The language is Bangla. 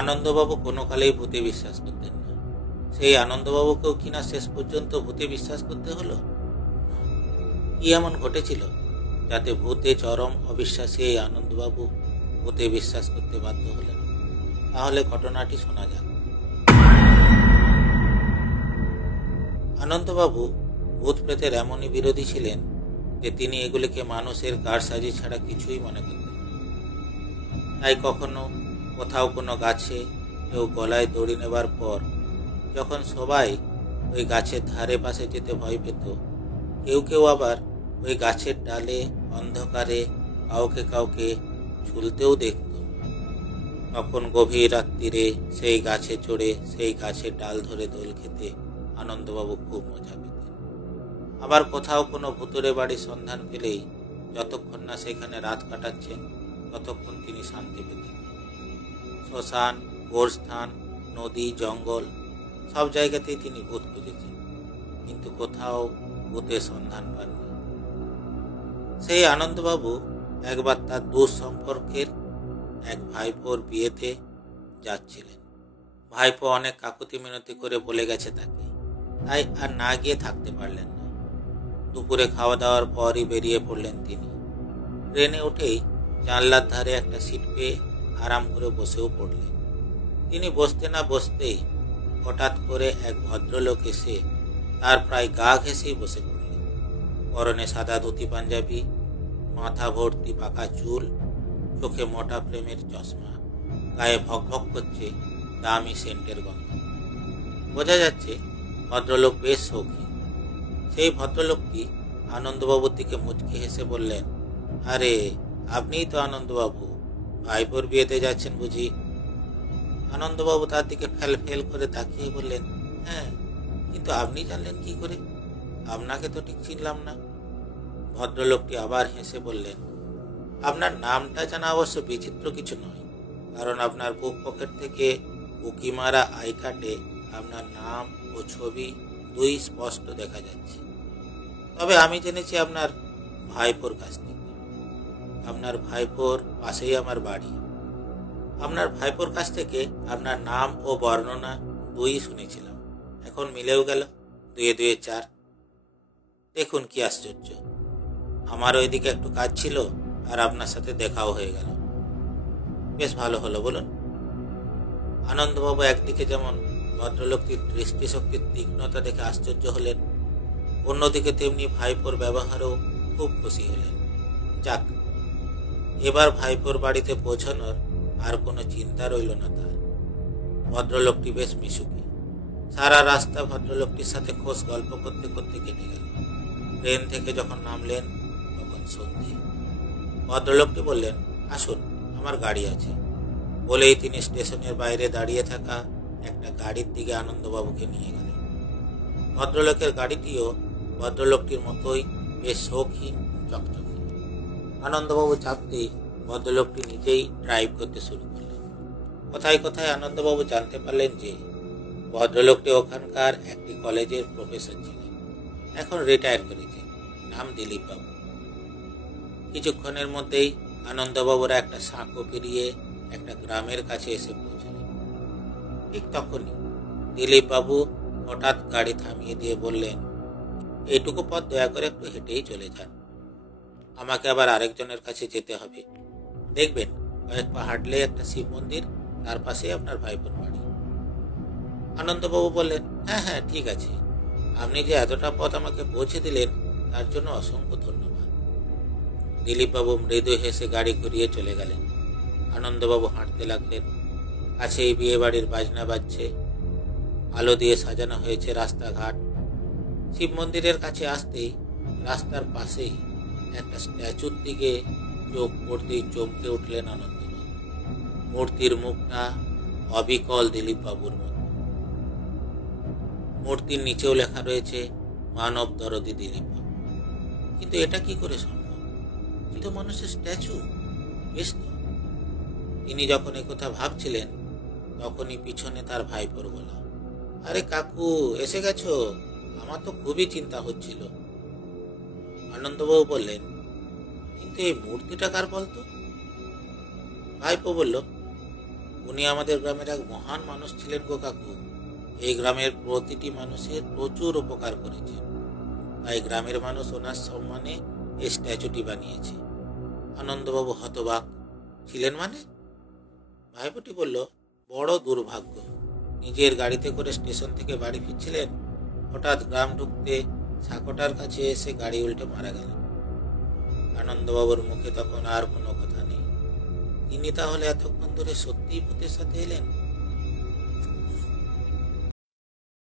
আনন্দবাবু কোনো কালেই ভূতে বিশ্বাস করতেন না। সেই আনন্দবাবুকেও কিনা শেষ পর্যন্ত ভূতে বিশ্বাস করতে হলো। কি এমন ঘটেছিল যাতে ভূতে চরম অবিশ্বাসী এই আনন্দবাবু ভূতে বিশ্বাস করতে বাধ্য হলেন? তাহলে ঘটনাটি শোনা যাক। আনন্দবাবু ভূত প্রেতের এমনই বিরোধী ছিলেন যে তিনি এগুলিকে মানুষের কারসাজি ছাড়া কিছুই মনে করতেন না। তাই কখনো কোথাও কোনো গাছে কেউ গলায় দড়ি নেবার পর যখন সবাই ওই গাছের ধারে পাশে যেতে ভয় পেত, কেউ কেউ আবার ওই গাছের ডালে অন্ধকারে কাউকে কাউকে ঝুলতেও দেখত, তখন গভীর রাত্রিরে সেই গাছে চড়ে সেই গাছের ডাল ধরে দোল খেতে আনন্দবাবু খুব মজা পেতেন। আবার কোথাও কোনো ভুতুরে বাড়ির সন্ধান পেলেই যতক্ষণ না সেখানে রাত কাটাচ্ছেন ততক্ষণ তিনি শান্তি পেতেন। শ্মশান, গোরস্থান, নদী, জঙ্গল সব জায়গাতেই তিনি ভূত খুঁজেছেন, কিন্তু কোথাও ভূতের সন্ধান পাননি। সেই আনন্দবাবু একবার তার দূর সম্পর্কের এক ভাইপোর বিয়েতে যাচ্ছিলেন। ভাইপো অনেক কাকুতি মিনতি করে বলে গেছে তাকে, তাই আর না গিয়ে থাকতে পারলেন না। দুপুরে খাওয়া দাওয়ার পরই বেরিয়ে পড়লেন তিনি। ট্রেনে উঠেই জানলার ধারে একটা সিট পেয়ে আরাম করে বসেও পড়লেন। তিনি বসতে না বসতেই হঠাৎ করে এক ভদ্রলোক এসে তার প্রায় গা ঘেঁষেই বসে পড়লেন। পরনে সাদা ধুতি পাঞ্জাবি, মাথা ভর্তি পাকা চুল, চোখে মোটা প্রেমের চশমা, গায়ে ভকভক করছে দামি সেন্টের গন্ধ। বোঝা যাচ্ছে ভদ্রলোক বেশ শৌখিন। সেই ভদ্রলোকটি আনন্দবাবুর দিকে মুচকি হেসে বললেন, আরে আপনিই তো আনন্দবাবু, ভাইপোর বিয়েতে যাচ্ছেন বুঝি? আনন্দবাবু তার দিকে ফেল ফেল করে তাকিয়ে বললেন, হ্যাঁ, কিন্তু আপনি জানলেন কি করে? আপনাকে তো ঠিক চিনলাম না। ভদ্রলোকটি আবার হেসে বললেন, আপনার নামটা জানা অবশ্য বিচিত্র কিছু নয়, কারণ আপনার বুক পকেট থেকে উকি মারা আই কার্ডে আপনার নাম ও ছবি দুই স্পষ্ট দেখা যাচ্ছে। তবে আমি জেনেছি আপনার ভাইপোর কাছ থেকে। আপনার ভাইপোর পাশেই আমার বাড়ি। আপনার ভাইপোর কাছ থেকে আপনার নাম ও বর্ণনা দুই শুনেছিলাম, এখন মিলেও গেল, দুয়ে দুয়ে চার। দেখুন কি আশ্চর্য, আমার ওইদিকে একটু কাজ ছিল আর আপনার সাথে দেখাও হয়ে গেল। বেশ ভালো হলো বলুন। আনন্দবাবু একদিকে যেমন ভদ্রলোকটির দৃষ্টিশক্তির তীক্ষ্ণতা দেখে আশ্চর্য হলেন, অন্যদিকে তেমনি ভাইপোর ব্যবহারেও খুব খুশি হলেন। যাক, এবার ভাইপোর বাড়িতে পৌঁছানোর আর কোনো চিন্তা রইল না তার। ভদ্রলোকটি বেশ মিশুকি। সারা রাস্তা ভদ্রলোকটির সাথে খোশ গল্প করতে করতে কেটে গেল। ট্রেন থেকে যখন নামলেন তখন সন্ধে। ভদ্রলোকটি বললেন, আসুন, আমার গাড়ি আছে। বলেই তিনি স্টেশনের বাইরে দাঁড়িয়ে থাকা একটা গাড়ির দিকে আনন্দবাবুকে নিয়ে গেলেন। ভদ্রলোকের গাড়িটিও ভদ্রলোকটির মতোই বেশ শৌখিন, চকচকে। আনন্দবাবু চাপতেই ভদ্রলোকটি নিজেই ড্রাইভ করতে শুরু করলেন। কোথায় কোথায় আনন্দবাবু জানতে পারলেন যে ভদ্রলোকটি ওখানকার একটি কলেজের প্রফেসর ছিলেন, এখন রিটায়ার করেছেন, নাম দিলীপ বাবু। কিছুক্ষণের মধ্যেই আনন্দবাবুরা একটা সাঁকো পেরিয়ে একটা গ্রামের কাছে এসে পৌঁছলেন। ঠিক তখনই দিলীপ বাবু হঠাৎ গাড়ি থামিয়ে দিয়ে বললেন, এইটুকু পথ দয়া করে একটু হেঁটেই চলে যান, আমাকে আবার আরেকজনের কাছে যেতে হবে। দেখবেন কয়েক পা হাঁটলে একটা শিব মন্দির, তার পাশে আপনার ভাইপোর বাড়ি। আনন্দবাবু বললেন, হ্যাঁ হ্যাঁ ঠিক আছে, আপনি যে এতটা পথ আমাকে পৌঁছে দিলেন তার জন্য অসংখ্য ধন্যবাদ। দিলীপবাবু মৃদু হেসে গাড়ি ঘুরিয়ে চলে গেলেন। আনন্দবাবু হাঁটতে লাগলেন। কাছেই বিয়ে বাড়ির বাজনা বাজছে, আলো দিয়ে সাজানো হয়েছে রাস্তাঘাট। শিব মন্দিরের কাছে আসতেই রাস্তার পাশেই একটা স্ট্যাচুর দিকে চোখ পড়তেই চমকে উঠলেন আনন্দবাবু। মূর্তির মুখটা অবিকল দিলীপবাবুর মতো। মূর্তির নিচেও লেখা রয়েছে মানব দরদি দিলীপবাবু। কিন্তু এটা কি করে সম্ভব? কিন্তু মানুষের স্ট্যাচু, বেশ তো। তিনি যখন একথা ভাবছিলেন তখনই পিছনে তার ভাইপোর গলা, আরে কাকু, এসে গেছো? আমার তো খুবই চিন্তা হচ্ছিল। আনন্দবাবু বললেন, কিন্তু এই মূর্তিটা কার বলতো? ভাইপো বলল, উনি আমাদের গ্রামের এক মহান মানুষ ছিলেন গো কাকু। এই গ্রামের প্রতিটি মানুষের প্রচুর উপকার করেছেন, তাই গ্রামের মানুষ ওনার সম্মানে এই স্ট্যাচুটি বানিয়েছে। আনন্দবাবু হতবাক, ছিলেন মানে? ভাইপোটি বলল, বড় দুর্ভাগ্য। নিজের গাড়িতে করে স্টেশন থেকে বাড়ি ফিরছিলেন, হঠাৎ গ্রাম ঢুকতে সাকোটার কাছে এসে গাড়ি উল্টে মারা গেলেন। আনন্দবাবুর মুখে তখন আর কোনো কথা নেই। তিনি তাহলে এতক্ষণ ধরে সত্যিই ভূতের সাথে এলেন?